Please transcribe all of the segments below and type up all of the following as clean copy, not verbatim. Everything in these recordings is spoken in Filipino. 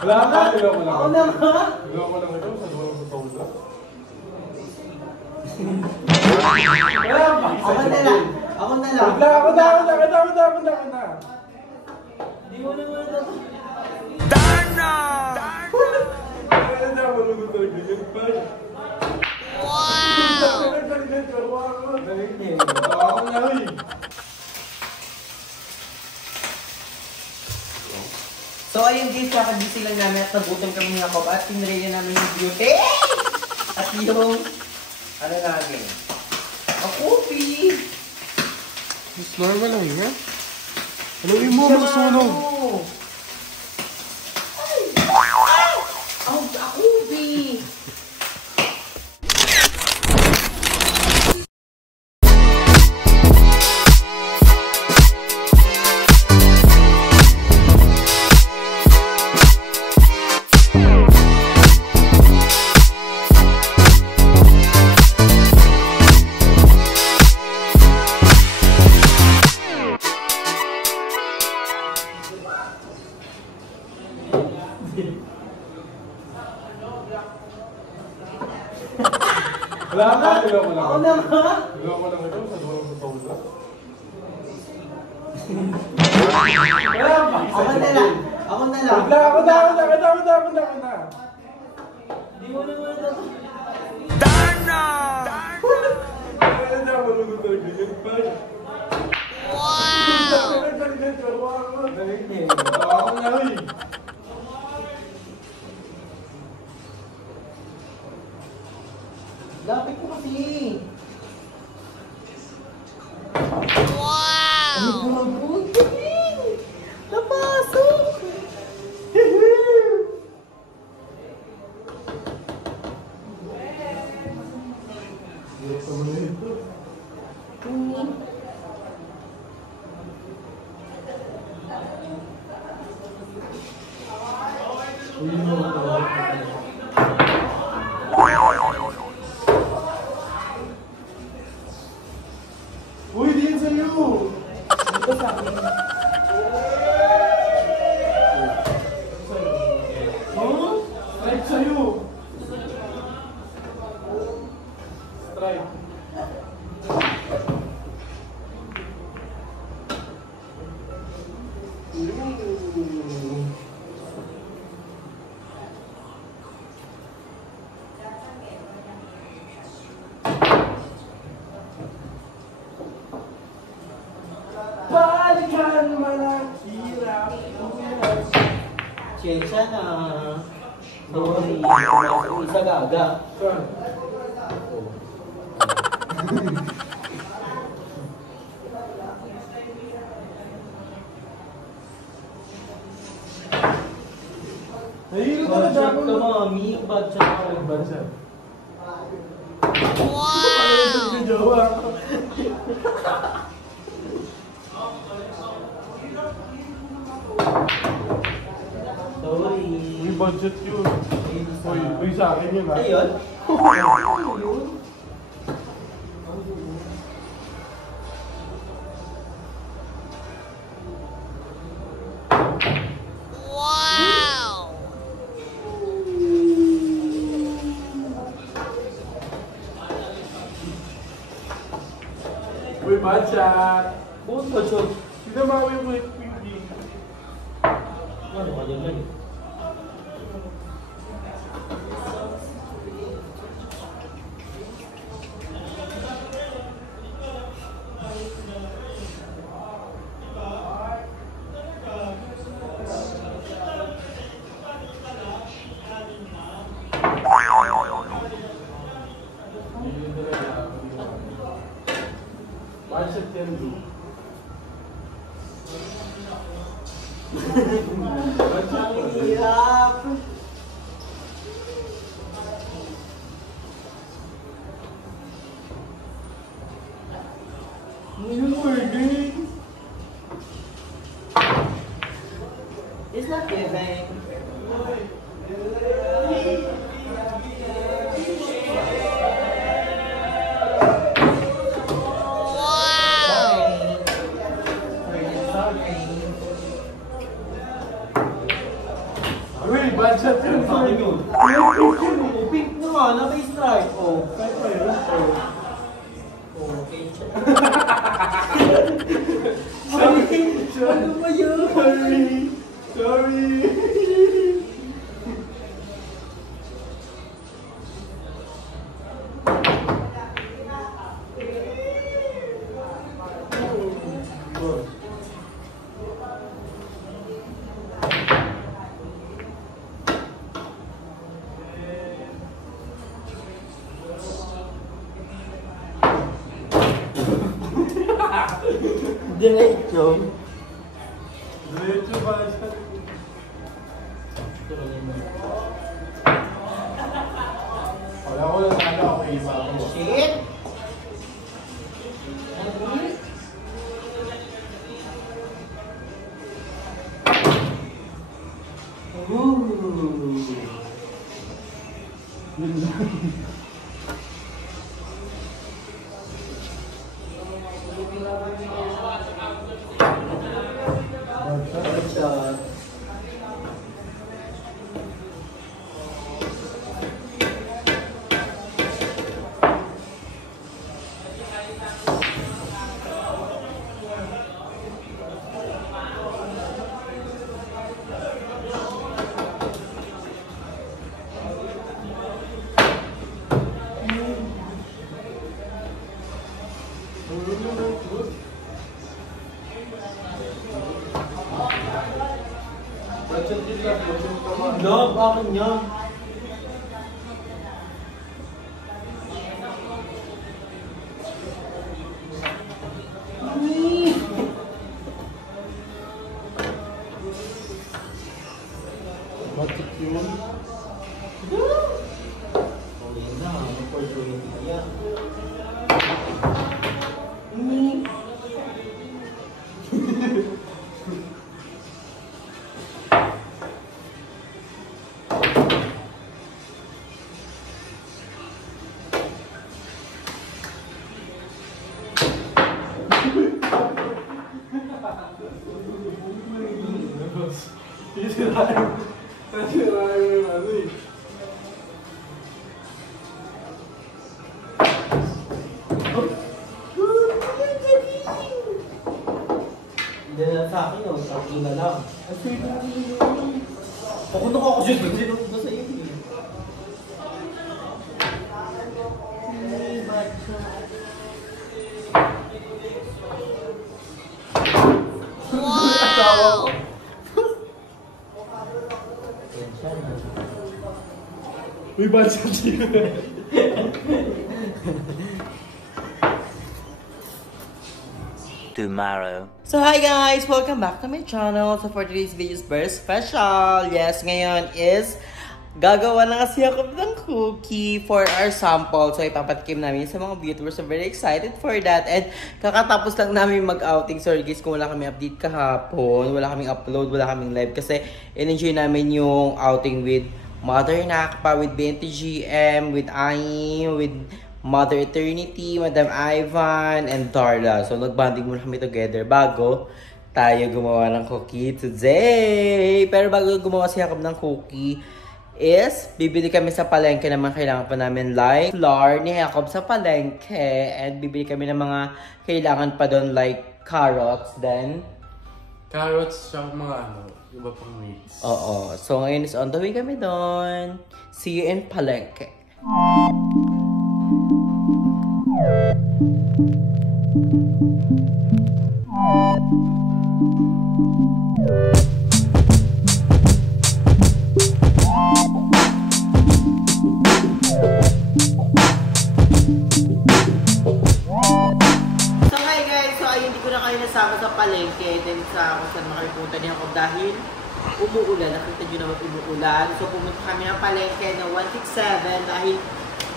Wala ka, ilaw ko lang. Ako na nga. Ilaw ko lang ito, sa dulo sa tawla. Ako na lang. Ako na lang. Ako na. Di mo naman ito. Darna! So ayun guys, kakagising lang namin at nagutom kami ng Jacob at pinraya namin yung beauty at yung ano namin, a coffee. It's normal lang nga. Aluin mo, magsunog. A coffee. Wala ka, ilaw ko lang. Ako na nga. Ilaw ko lang ito, sa dulo sa tawla. Ako na lang. Ako na lang. Ako na. Di mo naman ito. Darna! Lapit ko kasi. Wow! Ano ba ang napasok! Uy, di yan sa'yo! Ito sa akin. Huh? Strike sa'yo! Strike. Balikan man ang hirap. Siyensya na. Sorry. Isa gaga. Saan? Nahihilo ka na Budget dyan. ka, mami. Budget ka. Bansa. Wow! Jowa. Sorry. May budget yun. Uy, sa akin yun ha. Ayun? Wow! Uy, budget. Buong budget. Sinamawi mo yung pinky. Ano ba yan? Budget yan, bro. Ang hirap. It's not giving. Sorry. bad shot yun. Sa akin yun. Pink na nga, na may strike. Oh, kahit mayroon. Oh, okay. Ano ba yun? Sorry. Diretso. Diretso ba siya? Wala ko lang sana okay pa ako. Shit! No, bakit niya? Bakit yun? Oh, yan na. Opportunity yan. Nasirayo yung ano eh. Hindi na sa akin, oh. Sa akin na lang. Ako nakakasyon ba? Sinunod ba sa iyo? Wow! Uy, bad shot yun. Tomorrow. So hi guys! Welcome back to my channel. So for today's video is very special. Yes, ngayon is gagawa na kasi ako ng cookie for our sample. So ipapatikim namin sa mga viewers. So very excited for that. And kakatapos lang namin mag-outing. Sorry guys kung wala kami update kahapon. Wala kaming upload, wala kaming live. Kasi in-enjoy namin yung outing with Mother Nakpa, with BNTGM, with Ai, with Mother Eternity, Madam Ivan, and Darla. So, nagbanding muna kami together bago tayo gumawa ng cookie today. Pero bago gumawa si Jacob ng cookie, is bibili kami sa palengke naman. Kailangan pa namin like flour ni Jacob sa palengke. And bibili kami ng mga kailangan pa doon like carrots then. Carrots siya mga ano, iba pang meats. Oo. So, ngayon is on the way kami doon. See you in palengke. Nasama sa palengke, then sa kung saan makalipunta niya ako dahil umuulan. Nakita nyo naman umuulan. So pumunta kami ng palengke na 167 dahil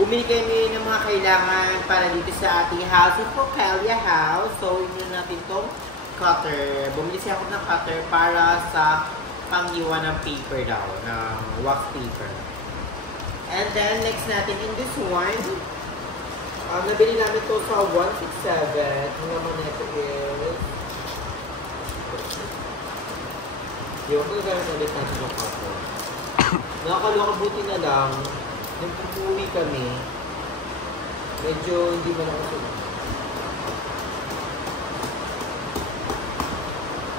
bumili kami ng mga kailangan para dito sa ating House of Rocalia House. So yun natin itong cutter. Bumili siya ako ng cutter para sa panghiwa ng paper daw, ng wax paper. And then next natin in this one, nabili namin to sa 167. Ang naman nito is... Yung gagamit ulit natin yung cutter. Nakakaloka, buti na lang. Nung umuwi kami, medyo hindi mo nakasunod.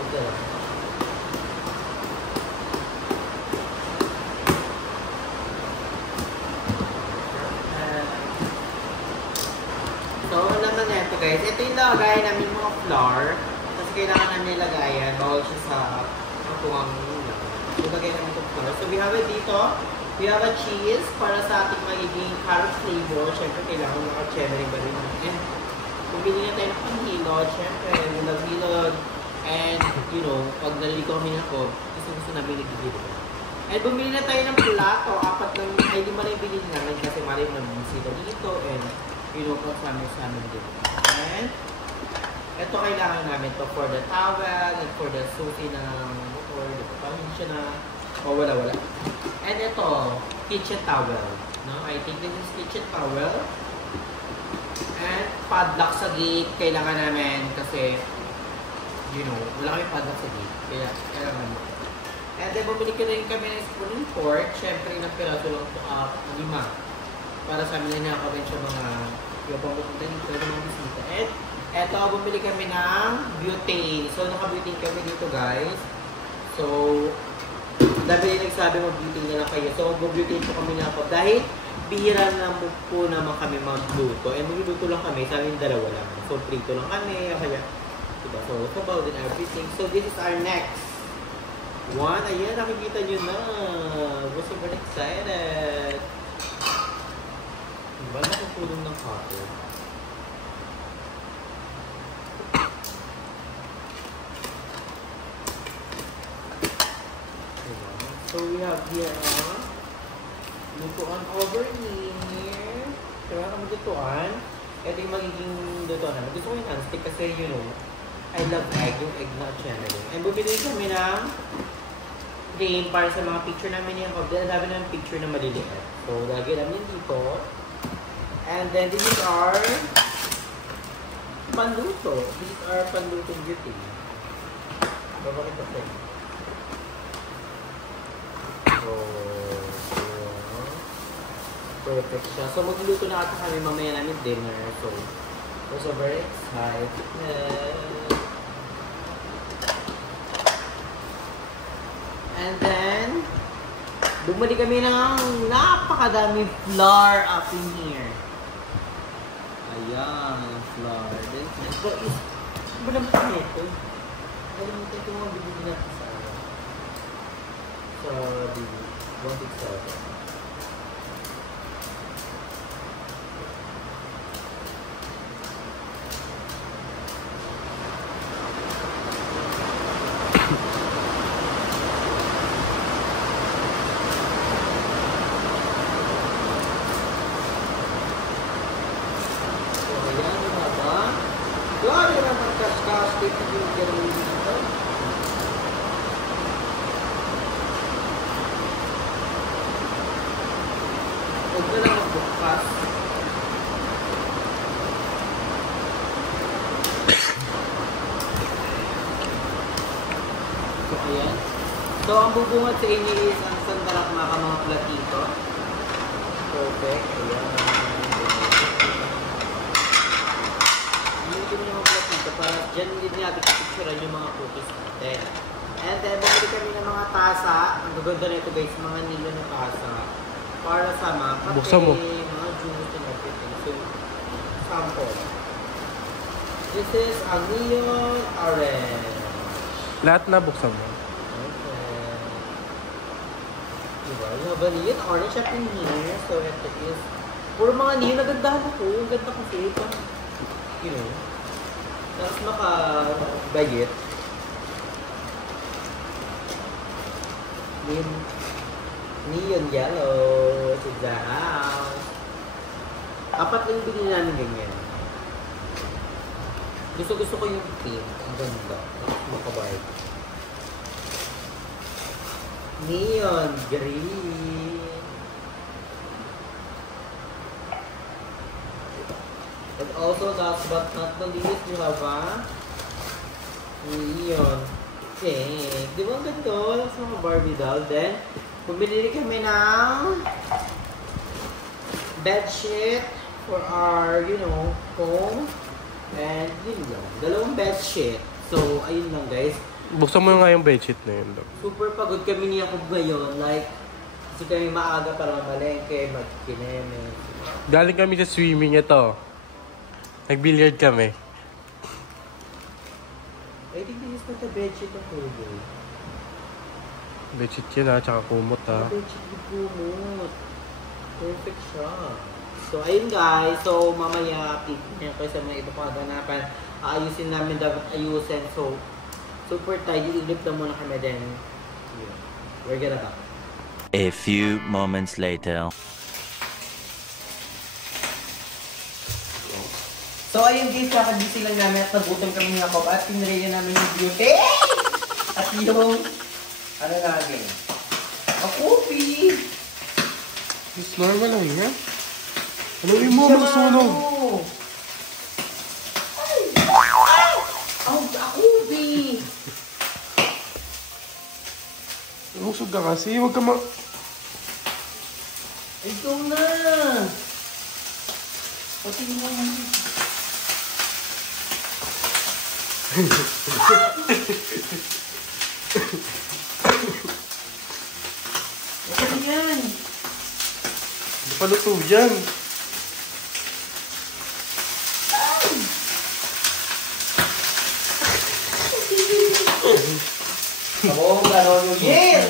Okay. So, ano naman ito guys. Ito yung lagay namin mga flour. Kasi kailangan namin ilagayan. Bawal siya sa kapuwang nila. So, lagay namin itong flour. So, we have it dito. We have a cheese para sa ating magiging carrot flavor. Siyempre, kailangan maka-cheddar ba rin natin. Bumili na tayo ng panghilod. Siyempre, hilod. And, you know, pag naliligaw kami ako, gusto namin nagigilid. And bumili na tayo ng plato. 5 na yung binili namin kasi mali mo nagbisita dito. And, you know, kasama-sama din. And, ito kailangan namin to for the towel and for the susi ng motor. Dito pa hindi siya na, wala. And ito, kitchen towel. No? I think this is kitchen towel. And padlock sa gate, kailangan namin kasi, you know, wala kami padlock sa gate. Kaya, kailangan mo. And then, bumili ka rin kami ng spoon and fork. Siyempre, ng piraso lang ito, 5. Para sa amin na nakakawin siya mga yung pang-bupunta dito ng mga bisita. And eto, bumili kami ng butane. So, naka-butane kami dito, guys. So, dami din nagsabi mag-butane na lang kayo. So, mag-butane po kami na ako. Dahil, bihira na po naman kami magluto. And magluluto lang kami. Sa amin, dalawa lang. So, prito lang kami. Kaya, diba? So, sabaw din everything. So, this is our next one. Ayan, nakikita nyo na. We're super excited. Diba? Nakapulong ng kato. Diba? So, we have here, lutuan over here. Diba? Ang lutuan. Ito yung magiging lutuan namin. Gusto ko yung non-stick kasi, you know, I love egg. Yung egg na channeling. And bumili kami ng game para sa mga picture namin yung update. Sabi namin picture na maliliit. So, lagyan namin dito. And then, these are panluto. These are panluto beauty. Babakit ako. So, perfect siya. So, magluluto na ata kami mamaya namin dinner. So, we're so very excited. And then, bumili kami ng napakadaming flour up in here. Ayan, ang flour. Then, ito is, ano ba naman kami ito? Kalimutan ko mga bibili natin sa bibili. 167. Huwag na lang magbukas. So, ayan. So, ang bubungat sa inyo is ang sandarak mga platito. Perfect. Ayan. Hindi mo yung mga platito para dyan din natin kapicturan yung mga cookies natin. And then, bumili kami ng mga tasa. Ang gaganda na ito guys, mga nilo na tasa. Para sa mga kape, Buksan mo. mga juice and everything. So, sample. This is a neon orange. Lahat na buksan mo. Okay. Diba? You have a neon orange up in here. So, ito is, puro mga neon. Nagandahan ako. Ang ganda kasi. Parang, you know, tapos makabayit. Neon yellow to the house. 4 lang binili namin ganyan. Gusto ko yung pink. Ang ganda. Makabay. Neon green. And also, last but not the least, you have a neon pink. Di ba ang ganda? Sa mga Barbie doll. Then, Bumili kami ng bedsheet for our, home. And yun lang. Dalawang bedsheet. So, ayun lang guys. Buksan mo nga yung bedsheet na yun. Super pagod kami ni Jacob ngayon. Like, kasi kami maaga para mamalengke, magkineme. Galing kami sa swimming ito. Nag-billiard kami. I think this is not a bedsheet of Kobe. Bedsheet yun ha, tsaka kumot ha. Bedsheet with kumot. Perfect siya. So, ayun guys. So, mamaya, update niyo kayo sa mga iba pang ganapan. Aayusin namin, dapat ayusin. So, super tight. I-grip na muna kami then. Yeah. We're gonna back. A few moments later. So, ayun guys, kakagising lang namin at nagutom kami ng Jacob at pinraya namin yung beauty. At yung, ano namin? A coffee. It's normal lang yan. Aluin mo, magsunog. Ay! Ang coffee. Usog ka kasi, huwag ka ma... Ito na. Pati mo naman. Ano yan? Hindi pa luto dyan. Ako, gano'n yung yin!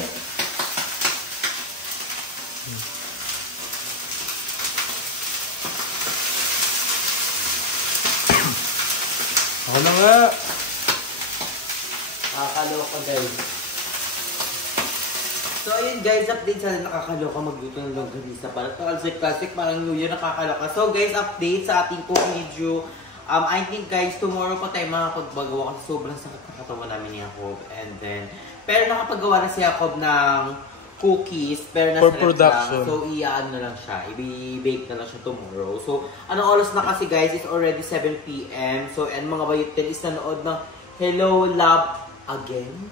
Ako na nga. Nakakaloka guys. So ayun guys, update sa nakakaloka magluto ng longganisa. Parang classic, parang New Year nakakaloka. So guys, update sa ating cooking video. I think guys, tomorrow pa tayo makapagpagawa kasi sobrang sakit na katawan namin ni Jacob. And then, pero nakapagawa na si Jacob ng cookies, pero nasa For ref production. lang. So, i-ano na lang siya. I-bake na lang siya tomorrow. So, anong oras na kasi guys? It's already 7 PM. So, and mga bayutin is nanood ng Hello Love Again?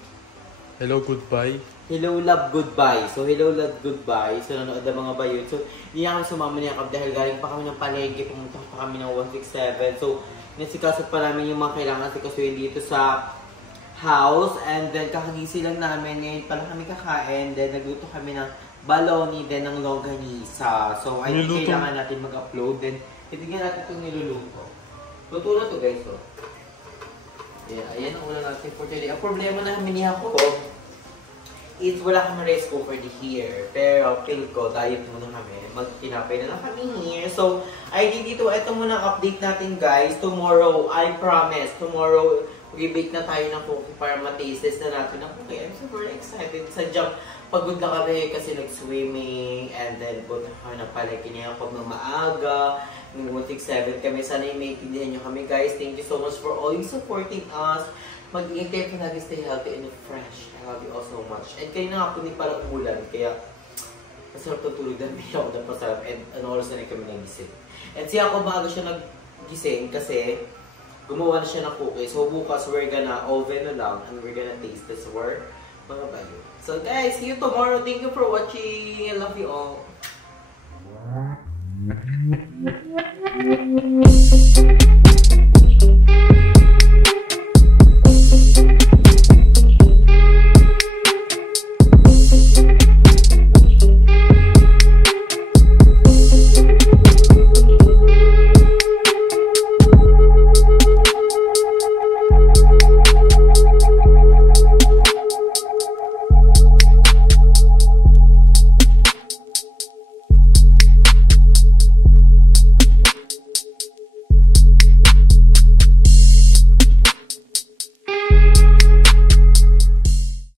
Hello, goodbye. Hello Love Goodbye. So, Hello Love Goodbye. So, nanood ng mga bayot. So, hindi na kami sumama ni Jacob dahil galing pa kami ng palengke. Pumunta pa kami ng 167. So, nasikasot pa namin yung mga kailangan sikasuhin dito sa house. And then, kakagising lang namin. Ngayon pala kami kakain. Then, nagluto kami ng baloney, then ng longganisa. So, I think kailangan natin mag-upload. Then, titignan natin itong niluluto. Luto na to guys. So. Yeah, ayan ang ulan natin for today. Ang problema na kami ni Jacob is wala kami rice cooker here. Pero feel ko, diet muna kami. Magkinapay na lang kami here. So, I think ito muna ang update natin guys. Tomorrow, I promise, tomorrow, mag-bake na tayo ng cookie para ma-taste na natin ng cookie. I'm super excited. Sadyang pagod na kami kasi nag-swimming and then punta kami ng palengke niya pag na maaga. Ng 167 kami. Sana yung maintindihan nyo kami guys. Thank you so much for all you supporting us. Mag-iing kayo pa lagi, stay healthy and fresh. I love you all so much. And kayo na nga po hindi pala umulan. Kaya masarap tutulog dahil may ako na pasarap. And ano oras na rin kami nagising. And siya ako bago siya nagising kasi gumawa na siya ng cookies. So bukas we're gonna oven na lang and we're gonna taste this for mga bayo. So guys, see you tomorrow. Thank you for watching. I love you all.